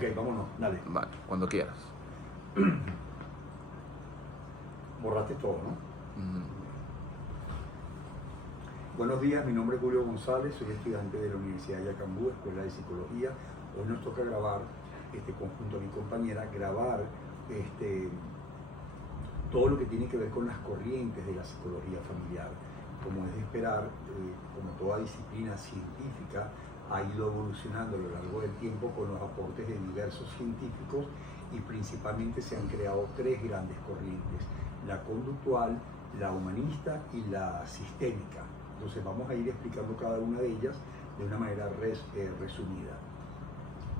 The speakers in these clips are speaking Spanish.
Ok, vámonos, dale. Vale, cuando quieras. Borraste todo, ¿no? Ujú. Buenos días, mi nombre es Julio González, soy estudiante de la Universidad de Yacambú, Escuela de Psicología. Hoy nos toca grabar, junto a mi compañera, todo lo que tiene que ver con las corrientes de la psicología familiar. Como es de esperar, como toda disciplina científica, ha ido evolucionando a lo largo del tiempo con los aportes de diversos científicos y principalmente se han creado tres grandes corrientes: la conductual, la humanista y la sistémica. Entonces vamos a ir explicando cada una de ellas de una manera resumida,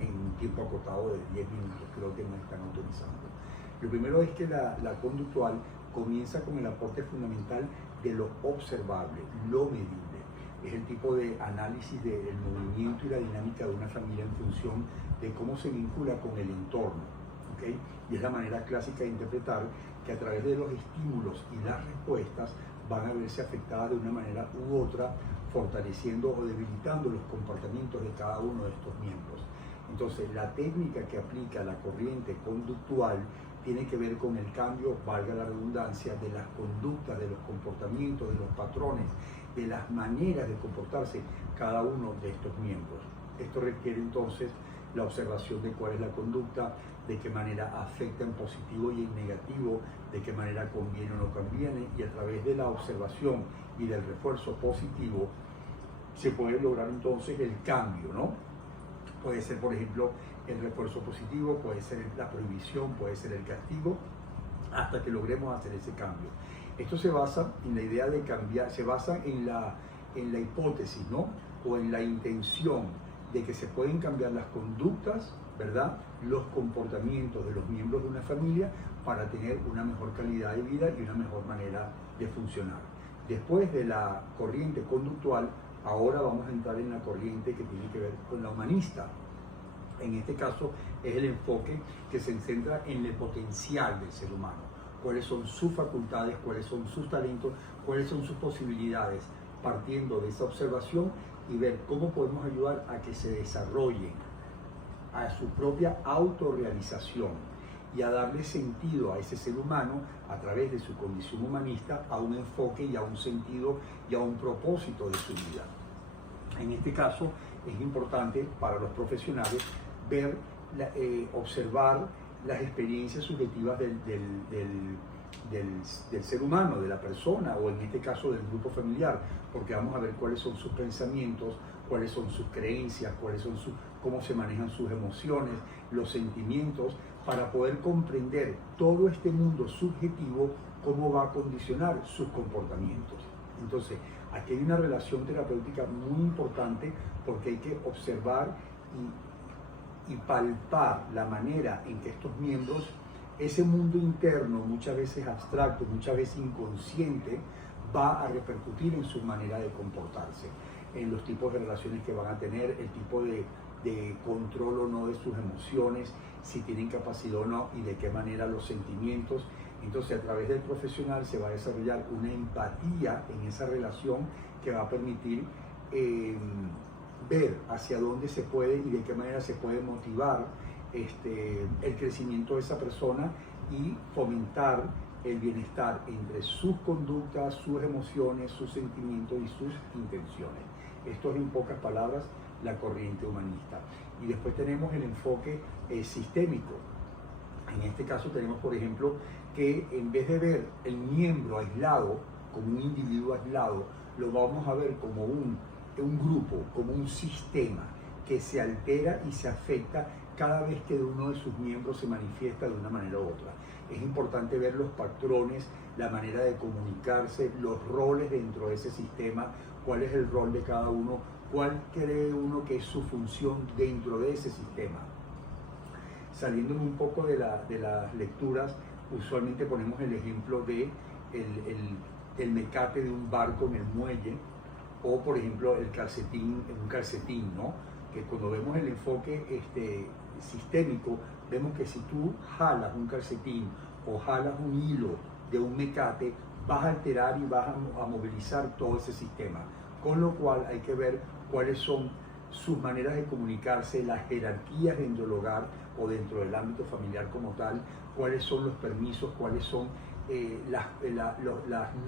en un tiempo acotado de 10 minutos, creo que nos están autorizando. Lo primero es que la conductual comienza con el aporte fundamental de lo observable, lo medible. Es el tipo de análisis del movimiento y la dinámica de una familia en función de cómo se vincula con el entorno, ¿okay? Y es la manera clásica de interpretar que a través de los estímulos y las respuestas van a verse afectadas de una manera u otra, fortaleciendo o debilitando los comportamientos de cada uno de estos miembros. Entonces, la técnica que aplica la corriente conductual tiene que ver con el cambio, valga la redundancia, de las conductas, de los comportamientos, de los patrones, de las maneras de comportarse cada uno de estos miembros. Esto requiere entonces la observación de cuál es la conducta, de qué manera afecta en positivo y en negativo, de qué manera conviene o no conviene, y a través de la observación y del refuerzo positivo se puede lograr entonces el cambio, ¿no? Puede ser, por ejemplo, el refuerzo positivo, puede ser la prohibición, puede ser el castigo, hasta que logremos hacer ese cambio. Esto se basa en la idea de cambiar, se basa en la hipótesis, ¿no? O en la intención de que se pueden cambiar las conductas, ¿verdad? Los comportamientos de los miembros de una familia para tener una mejor calidad de vida y una mejor manera de funcionar. Después de la corriente conductual, ahora vamos a entrar en la corriente que tiene que ver con la humanista. En este caso es el enfoque que se centra en el potencial del ser humano. Cuáles son sus facultades, cuáles son sus talentos, cuáles son sus posibilidades, partiendo de esa observación y ver cómo podemos ayudar a que se desarrollen a su propia autorrealización y a darle sentido a ese ser humano a través de su condición humanista, a un enfoque y a un sentido y a un propósito de su vida. En este caso es importante para los profesionales ver, observar las experiencias subjetivas del ser humano, de la persona, o en este caso del grupo familiar, porque vamos a ver cuáles son sus pensamientos, cuáles son sus creencias, cómo se manejan sus emociones, los sentimientos, para poder comprender todo este mundo subjetivo, cómo va a condicionar sus comportamientos. Entonces, aquí hay una relación terapéutica muy importante porque hay que observar y palpar la manera en que estos miembros, ese mundo interno, muchas veces abstracto, muchas veces inconsciente, va a repercutir en su manera de comportarse, en los tipos de relaciones que van a tener, el tipo de control o no de sus emociones, si tienen capacidad o no y de qué manera los sentimientos. Entonces, a través del profesional se va a desarrollar una empatía en esa relación que va a permitir ver hacia dónde se puede y de qué manera se puede motivar el crecimiento de esa persona y fomentar el bienestar entre sus conductas, sus emociones, sus sentimientos y sus intenciones. Esto es, en pocas palabras, la corriente humanista. Y después tenemos el enfoque sistémico. En este caso tenemos, por ejemplo, que en vez de ver el miembro aislado, como un individuo aislado, lo vamos a ver como un grupo, como un sistema que se altera y se afecta cada vez que uno de sus miembros se manifiesta de una manera u otra. Es importante ver los patrones, la manera de comunicarse, los roles dentro de ese sistema, cuál es el rol de cada uno, cuál cree uno que es su función dentro de ese sistema. Saliendo un poco de las lecturas, usualmente ponemos el ejemplo de el mecate de un barco en el muelle, o por ejemplo un calcetín, ¿no? Que cuando vemos el enfoque sistémico, vemos que si tú jalas un calcetín o jalas un hilo de un mecate, vas a alterar y vas a movilizar todo ese sistema. Con lo cual hay que ver cuáles son sus maneras de comunicarse, las jerarquías dentro del hogar o dentro del ámbito familiar como tal, cuáles son los permisos, cuáles son las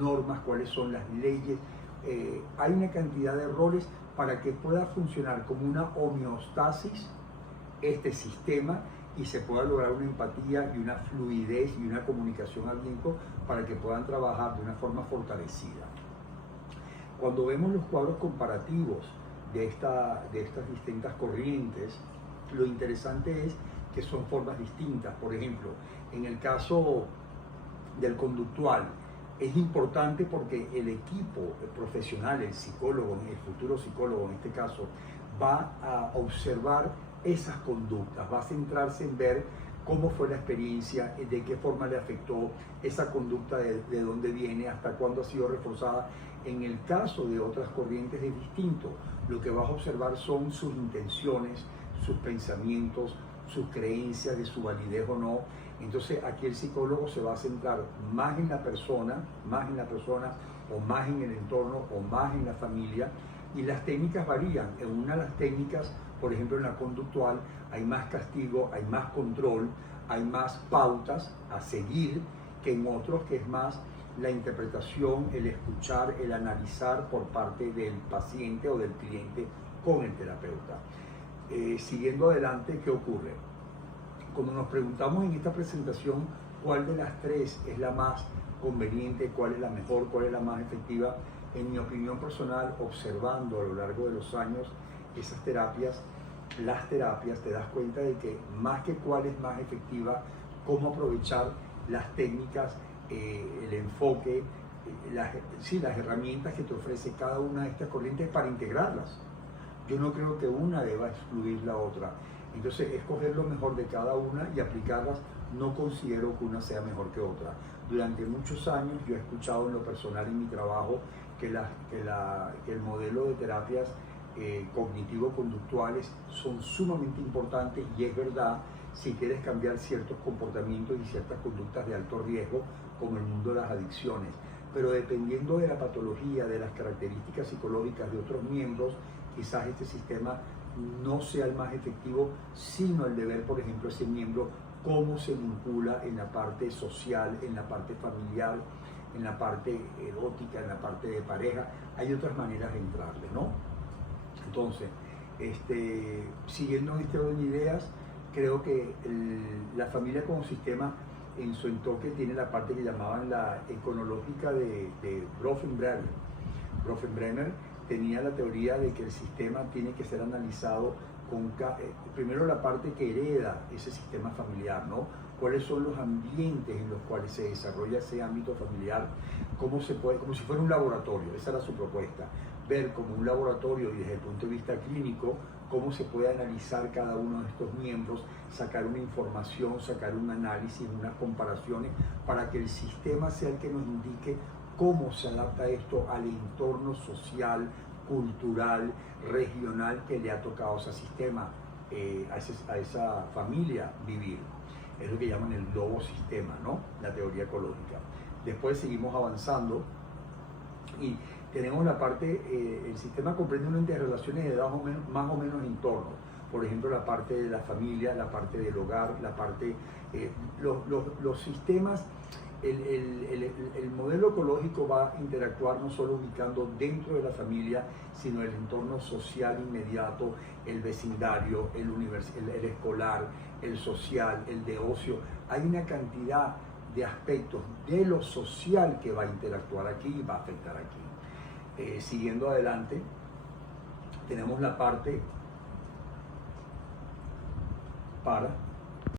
normas, cuáles son las leyes. Hay una cantidad de roles para que pueda funcionar como una homeostasis este sistema y se pueda lograr una empatía y una fluidez y una comunicación al tiempo para que puedan trabajar de una forma fortalecida. Cuando vemos los cuadros comparativos de estas distintas corrientes, lo interesante es que son formas distintas. Por ejemplo, en el caso del conductual, es importante porque el equipo profesional, el psicólogo, el futuro psicólogo en este caso, va a observar esas conductas, va a centrarse en ver cómo fue la experiencia, de qué forma le afectó esa conducta, de dónde viene, hasta cuándo ha sido reforzada. En el caso de otras corrientes es distinto. Lo que vas a observar son sus intenciones, sus pensamientos, sus creencias de su validez o no. Entonces aquí el psicólogo se va a centrar más en la persona o más en el entorno o más en la familia, y las técnicas varían. En una de las técnicas, por ejemplo en la conductual, hay más castigo, hay más control, hay más pautas a seguir, que en otros que es más la interpretación, el escuchar, el analizar por parte del paciente o del cliente con el terapeuta. Siguiendo adelante, ¿qué ocurre? Cuando nos preguntamos en esta presentación cuál de las tres es la más conveniente, cuál es la mejor, cuál es la más efectiva, en mi opinión personal, observando a lo largo de los años esas terapias, las terapias, te das cuenta de que más que cuál es más efectiva, cómo aprovechar las técnicas, el enfoque, las herramientas que te ofrece cada una de estas corrientes para integrarlas. Yo no creo que una deba excluir la otra. Entonces, escoger lo mejor de cada una y aplicarlas, no considero que una sea mejor que otra. Durante muchos años yo he escuchado en lo personal en mi trabajo que el modelo de terapias cognitivo-conductuales son sumamente importantes, y es verdad si quieres cambiar ciertos comportamientos y ciertas conductas de alto riesgo, como el mundo de las adicciones. Pero dependiendo de la patología, de las características psicológicas de otros miembros, quizás este sistema no sea el más efectivo, sino el de ver, por ejemplo, ese miembro cómo se vincula en la parte social, en la parte familiar, en la parte erótica, en la parte de pareja. Hay otras maneras de entrarle, ¿no? Entonces, siguiendo este orden de ideas, creo que la familia como sistema en su enfoque tiene la parte que llamaban la econológica de Bronfenbrenner. Bronfenbrenner tenía la teoría de que el sistema tiene que ser analizado con primero la parte que hereda ese sistema familiar, ¿no? Cuáles son los ambientes en los cuales se desarrolla ese ámbito familiar, cómo se puede, como si fuera un laboratorio. Esa era su propuesta, ver como un laboratorio y desde el punto de vista clínico cómo se puede analizar cada uno de estos miembros, sacar una información, sacar un análisis, unas comparaciones, para que el sistema sea el que nos indique cómo se adapta esto al entorno social, cultural, regional que le ha tocado a ese sistema, a esa familia vivir. Es lo que llaman el globo sistema, ¿no? La teoría ecológica. Después seguimos avanzando y tenemos la parte, el sistema comprende una interrelaciones de edad más o menos en torno. Por ejemplo, la parte de la familia, la parte del hogar, la parte, los sistemas. El modelo ecológico va a interactuar no solo ubicando dentro de la familia, sino el entorno social inmediato, el vecindario, el escolar, el social, el de ocio. Hay una cantidad de aspectos de lo social que va a interactuar aquí y va a afectar aquí. Siguiendo adelante, tenemos la parte para